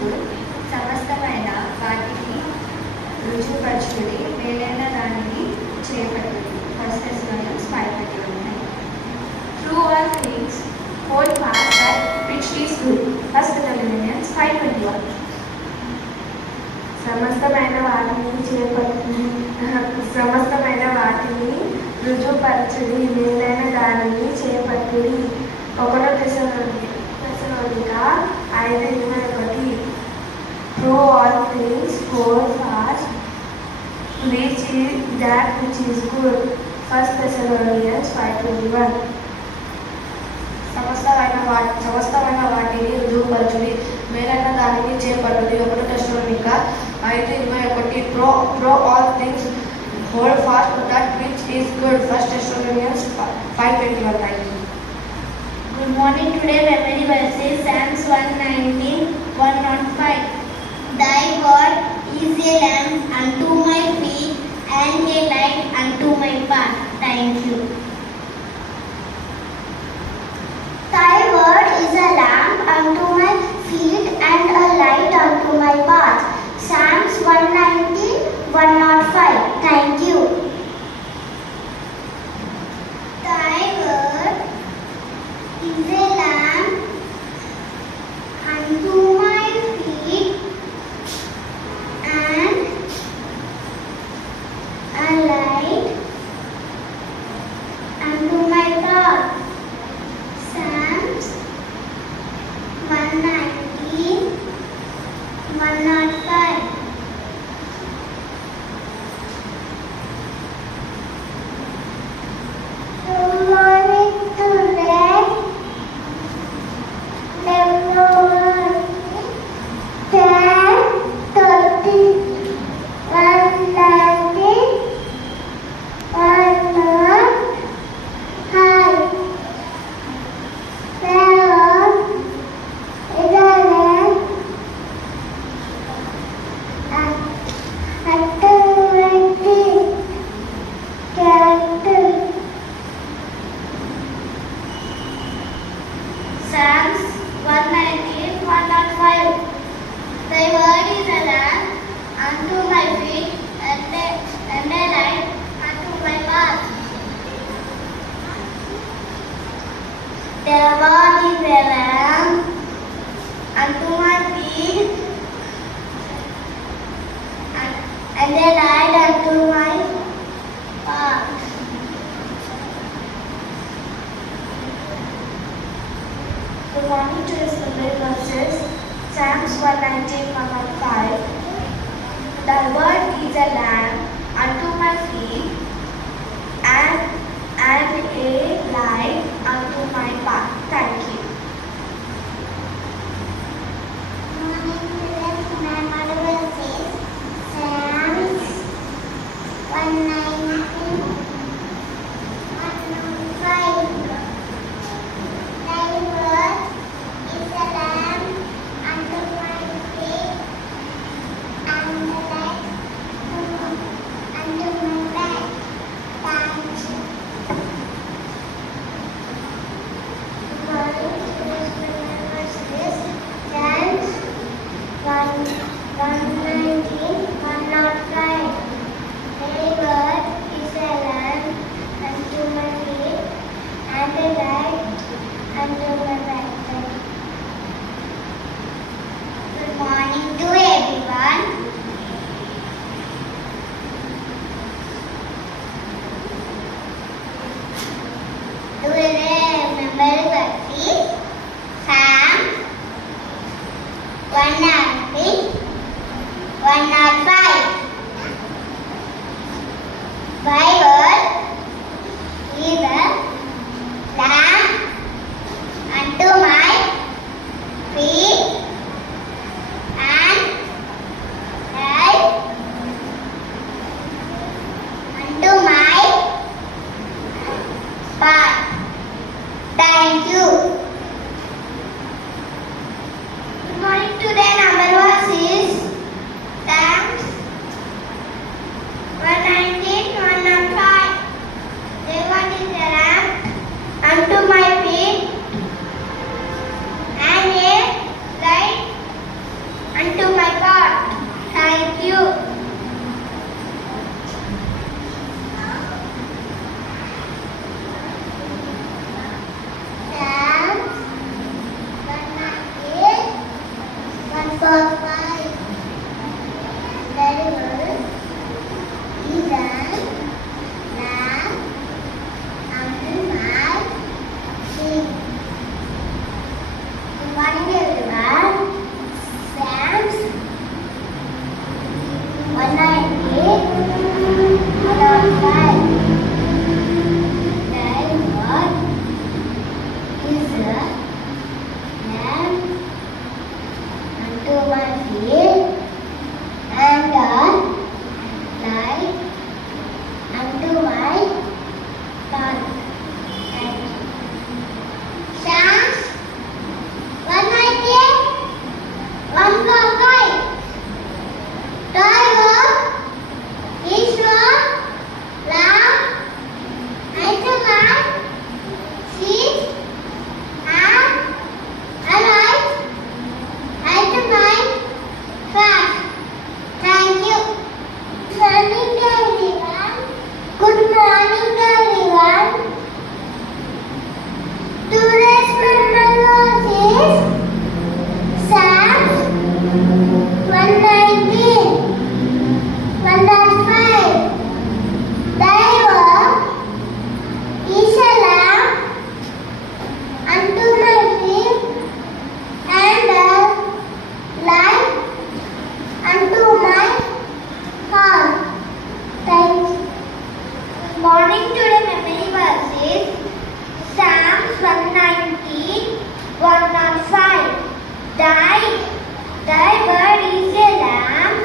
Good. సమస్తమైన వాటిని రుజువుపరచుడి, మేలైన దానిని చేపట్టుడి. 1 Thessalonians 5:21. Through all things hold fast that which is good. 1 Thessalonians 5:21. సమస్తమైన వాటిని రుజువుపరచుడి, మేలైన దానిని చేపట్టుడి. 1 తెస్సలోనిక 5:21. Through all things hold fast that which is good. 1 Thessalonians 5:21. సమస్తమైన వాటిని రుజువుపరచుడి, మేలైన దానిని చేపట్టుడి. 1 తెస్సలోనిక 5:21. Through all things hold fast that which is good. 1 Thessalonians 5:21. Thank you. Good morning. Today memory verse is Psalms 119:105. Thy word is a lamp unto my feet and a light unto my path. Thank you. Thy word is a lamp unto my feet and a light unto my path. Psalms 119:105. Thank you. Thy word is a lamp unto my feet and a light unto my path. Psalms 119:105. Good morning today. February 10, 30, 190, 105. Psalms 119:105. Thy word is a lamp unto my feet and a light unto my path. Thy word is a lamp unto my feet and a light unto my path. Good morning to his memory verses. Psalms 119:105. Thy word is a lamp unto my feet and a light unto my path. Thank you. Morning today's memory verses. Psalms 119:105. Thy word is a lamp unto my feet and a light unto my path. Thank you. Good morning today's memory verses. Psalms 119:105. Thy word is a lamp unto my feet and a light unto my path. Good morning to everyone. Today memory verses Psalms 119:105. Thy word is a lamp unto my feet and light unto my path. Thank you. Good morning. Today number verse is Psalms 5. Deliver is a lamb unto my feet. Good morning, everyone. Psalms 190, 105. Thy word is a lamp unto my feet and a light unto my path. Thank you. Psalms 198, 145. Thy word is a lamp unto my feet and a light unto my path. Thank you. Morning, everyone. Good morning, everyone. Today's memory verse is Psalms 119, 105. Thy word is a lamp unto my feet and a light unto my path. Thank you. Morning, today memory verse is Psalms 119, 105. Thy word is a lamp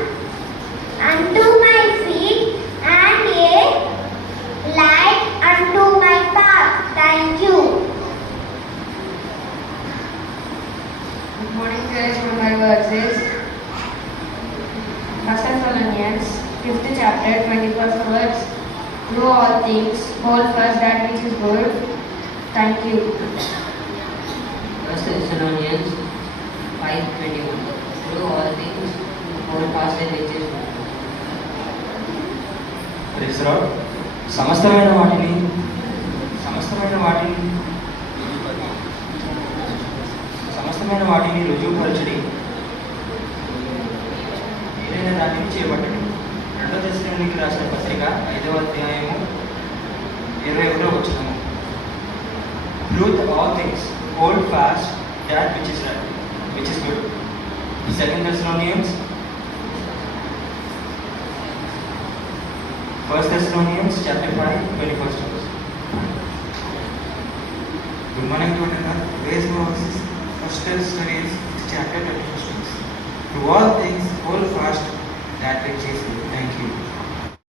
unto my feet and a light unto my path. Thank you. Good morning, today's memory verse is 1 Thessalonians 5th chapter 21st verse. Through all things, hold fast that which is good. Thank you. 1 Thessalonians 5:21. Through all things, hold fast that which is good. ప్రైజ్లార్డ్. సమస్తమైన వాటిని రుజువుపరచుడి, ఏదైనా దానిని చేపట్టండి. 2 దశలోనికి రాసిన పత్రిక 5వ అధ్యాయము 21వ వచనము. Truth all things, hold fast that which is right, which is good. 2 Thessalonians 1 Thessalonians chapter 5, 21st verse. Good morning to one another. Today's verse is 1 Thessalonians chapter 21st verse. To all things hold fast that which is good. Thank you.